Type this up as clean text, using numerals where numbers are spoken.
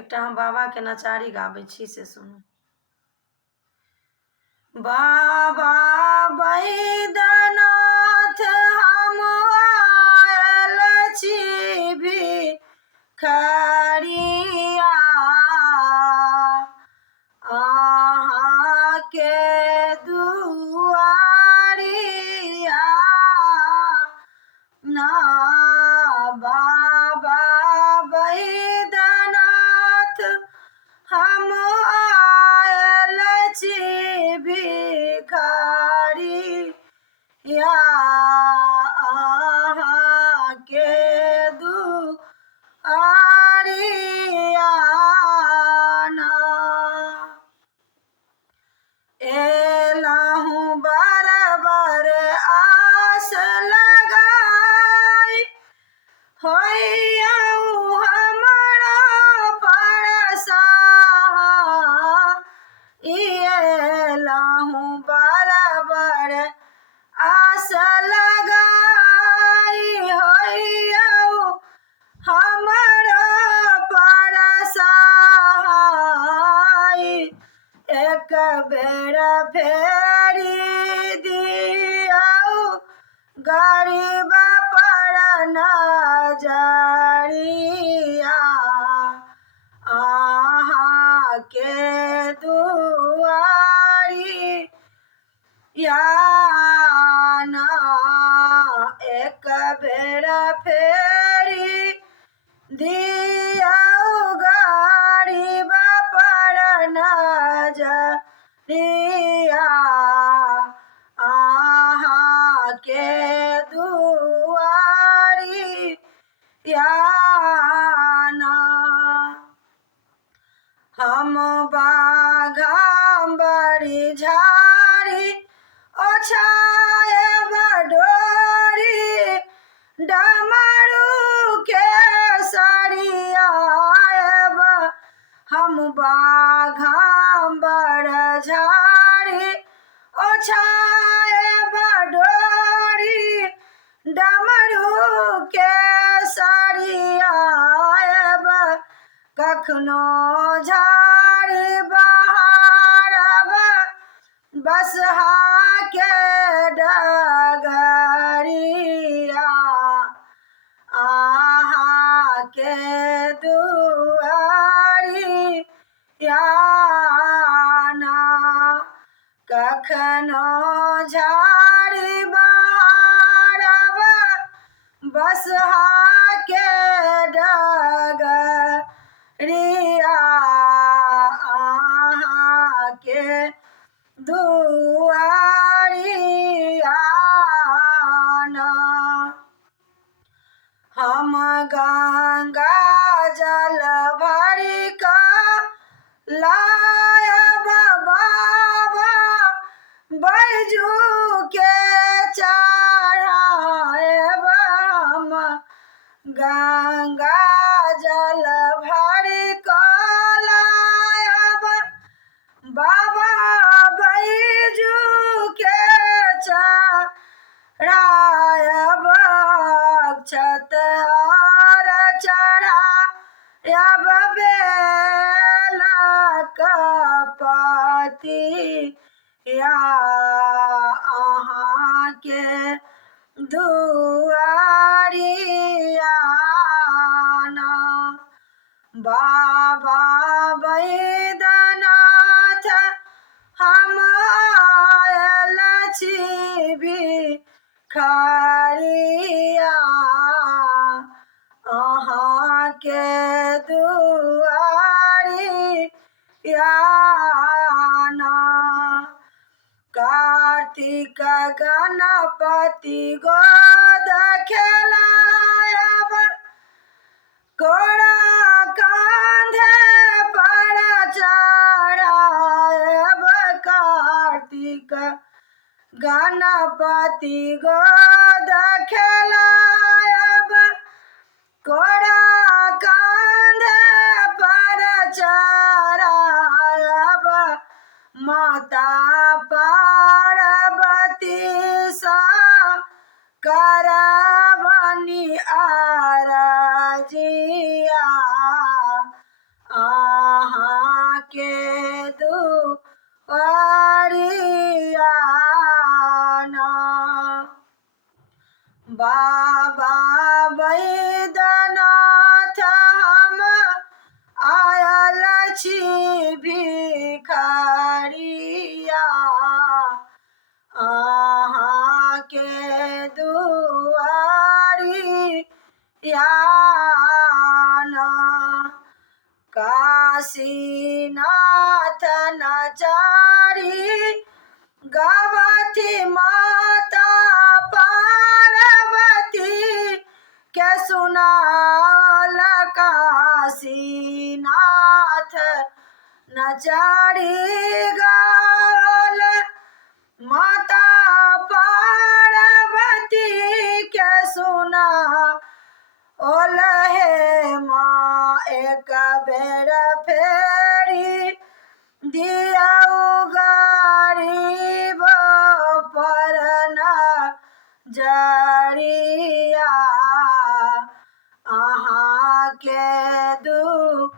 एकटा हम बाबा के नचारी गाबै छी से सुनू। बाबा बैद्यनाथ हम आयल छी भिखरिया, अहाँके दुआरिया ना। बाबा बैद्यनाथ हम आयल छी भिखरिया, अहाँके दुआरिया ना। एलहुँ बराबर आस लगाई, होइयौ हमरा परसहाय। एलहुँ बराबर आस लगाई, होइयौ हमरा परसहाय। एक बेर फेरी दियौ गरीब पर नजरिया, अहाँके दुआरिया ना। एक बेर फेरी दियौ गरीब पर नजरिया, अहाँके दुआरिया ना। हम बाघम्बरी झाड़ी ओछायब डोरी, डमरू के सरियायब। हम बाघम्बर झाड़ी ओछायब डोरी, डमरू के सरियायब। कखनो झाड़ी बहारब बसहा के डगरिया, अहाँके दुआरिया ना। कखनो झाड़ी बहारब बसहा के डगरिया, अहाँके दुआरिया ना। हम गंगा जल भरि कऽ लायब बाबा बैजू के चढ़ायब। हम गंगा जल भरि कऽ लायब बाबा बैजू के चढ़ायब। अक्षत हार चढ़ायब बेलक पतिया, अहाँके दुआरिया ना। बाबा बैद्यनाथ हम आयल छी भिखरिया, अहाँके दुआरिया ना। कार्तिक गणपति गोद खेलायब, कोरा कांधे पर चढ़ायब। कार्तिक गणपति गोद खेलायब, कोरा कांधे पर चढ़ायब। माता पार्वती सा करबनि अरजिया, बाबा बैद्यनाथ हम आयल छी भिखारिया, अहाँ के दुआरी याना। काशीनाथ नचारी गवती माता पार्वती के सुनाल, काशीनाथ नचारी गाल माता पार्वती के सुना। ओल हे माँ एक बेर फेरी दिया गरीब पर नजरिया, अहाँ के दुआरिया।